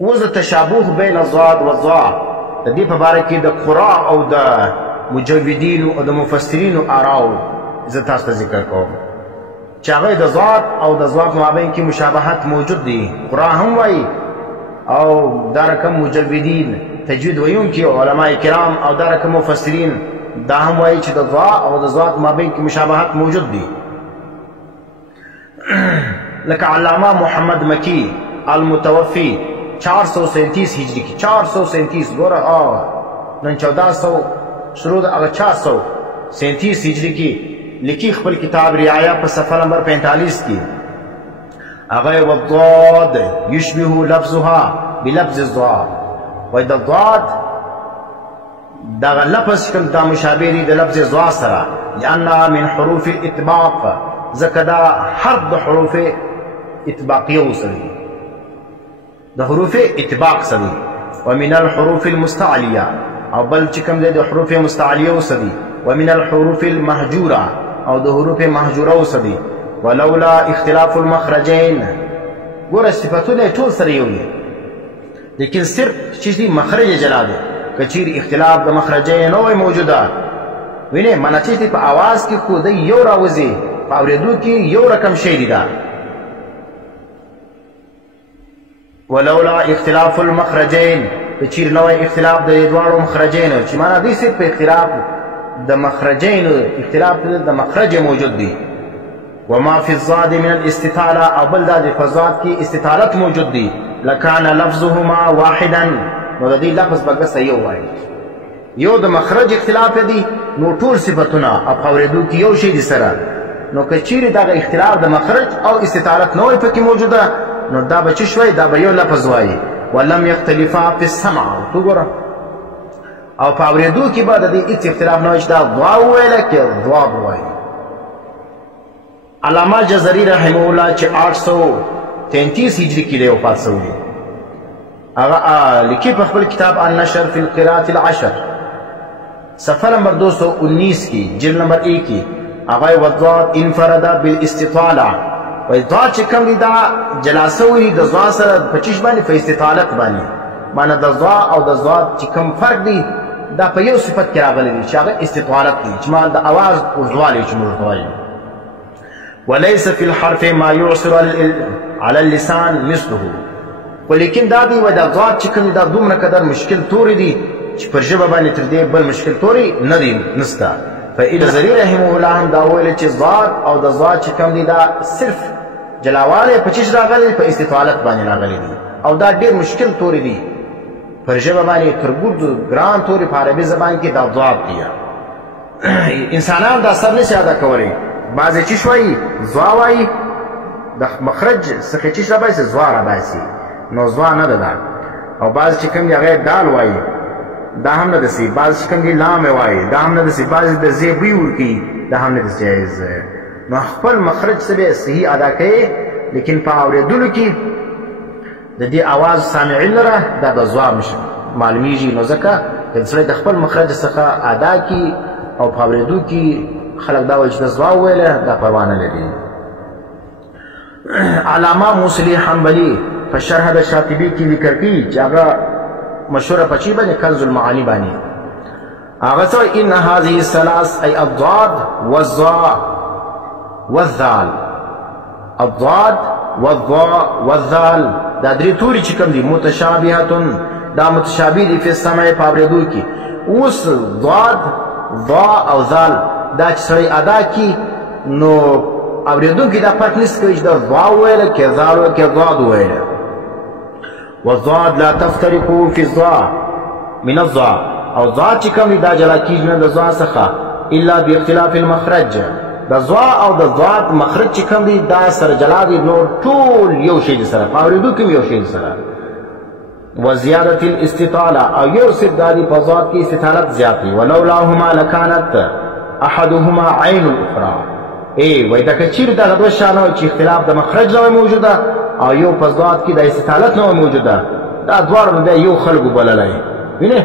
اوس د تشابه بین الضاد والضاء د دې په باره کې د قراء او د مجودینو او د مفسرینو آراو زه تاسو ته ذکر کوم چې هغه د ضاد او د ضاد مابین کې مشابهت موجود دي. قراء هم وایي او دا رقم مجودین تجوید ویونکي علماء کرام او دا رقم مفسرین دا هم وایي چې د ضاء او د ضاد مابین کې مشابهت موجود دي. لکه علامه محمد مکی المتوفی 437 هجری کی 437 گوره نن 1400 شروع ده هغه 437 هجری کی لیکي خپل کتاب رعایا په صفحه نمبر 45 کی هغه والضاد يشبه لفظها بلفظ الضاد و د ضاد دغه لفظ کوم دا مشابه دی د لفظ ضاد سره لأنها من حروف الاطباق ځکه دا حرف د حروف اطباقیه وسري د حروف اطباق سره ومن الحروف المستعلیه او بل چې کوم د حروف مستعلیه وسري ومن الحروف المهجوره او د حروف مهجوره وسري ولولا اختلاف المخرجين ګوره صفاتونه ټول سره یو دي لیکن صرف چې دی مخرج جلا دی کچیر اختلاف د مخرجین نو موجوده وینه معنی چې په आवाज کې خو د یو راوځي په اوریدو کې یو رقم شی دی دا ولولا اختلاف المخرجين کچیر نو اختلاف د دوه مخرجین چې معنی دې صرف په اختلاف د مخرجین اختلاف د مخرج موجود دی وما في الضاد من الاستطاله او بل د فضاد کې استطالت موجود دی لکان لفظهما واحدا نو د دې لفظ بګه یو وایي یو د مخرج اختلاف دی نو ټول صفاتونه او اوریدو کې یو شی دي سره نو کچیر دا اختلاف د مخرج او استطالت نو پکې موجوده نو دا به شوي دا به یو لفظ وایي ولم يختلفا في السمع تو ګوره او په اوریدو کې بعد د دې اختلاف نه وشته ضاد ویل کې ضاد وایي. علامه جزری رحمه الله چې 833 هجری کې له وفات شوی هغه لیکي په خپل کتاب النشر فی القراءة العشر صفحه نمبر 219 کې جلد نمبر 1 کې هغه والضاد انفرد بالاستطاله و ضاد چې کوم دی دا جلاسوي د ضاد سره په چش باندې په استطالت باندې معنی د ضاد او د ضاد چې کوم فرق دی دا په یو صفت کې راغلی دی چې هغه استطالت دی چې ما د اواز او ځوالي چې موږ وایو وليس في الحرف ما يعسر على اللسان مثله ولیکن دا دی و دا ضاد چې کوم دا دومره قدر مشکل توري دي چې پر ژبه باندې تر دې بل مشکل توري نه دي نستا فإذا زری رحمه الله هم دا ویل چې ضاد او د ضاد چې کوم دی دا صرف جلاواله په چش راغلي په استطالت باندې راغلي دي او دا ډیر مشکل توري دي پر ژبه باندې تر ګرد ګران توري په عربي زبان کې دا ضاد دي انسانان دا سر نشي ادا کولی بعضې چې شوي ځوا وایي د مخرج څخه چې را باسي ځوا را باسي نو ځوا نه ده دا او بعض چې کوم دی هغه دال وایي دا هم نه دسي بعض چې کوم دی لام وایي دا هم نه دسي بعض د زی بوی ورکي دا هم نه دسي جایز نو خپل مخرج سره صحیح ادا کوي لیکن په اورېدلو کې د دې आवाज سامعین لره دا د ځوا معلومیږي نو ځکه چې سړی د خپل مخرج څخه ادا کی او په اورېدو کې خلق دا وایي چې د ځوا ویله دا پروا نه لري. علامه موصلی حنبلی په شرح د شاطبي کې ذکر کوي چې هغه مشهوره په چی باندې کنز المعانی باندې هغه څه ان هذه الثلاث اي الضاد والظاء والذال الضاد والظاء والذال دا درې توري چې کوم دي متشابهتون دا متشابه دي په سمع په اورېدو کې اوس ضاد ضاء او ذال دا چې سړی ادا کی نو اورېدونکي دا فرق نشي کوي چې دا ضاء ویله کې ذال ویله کې ضاد ویله والضاد لا تفترق في الضاء من الضاء او ضاد چې کوم دا جلا کیږي نه د ضاء څخه الا باختلاف المخرج د ضاء او د ضاد مخرج چې کوم دی دا سره جلا دي نو ټول یو شی سره اورېدونکي یو شی سره وزياده الاستطاله او یو سدادي په ضاد کې استطالت زیاتی ولولاهما لكانت احدهما عين الاخرى وای دا کچیر دا دوه شانو چې اختلاف د مخرج نه موجوده او یو په ضاد کې د استطالت نه موجوده دا دوه د یو خلقو بللای وینه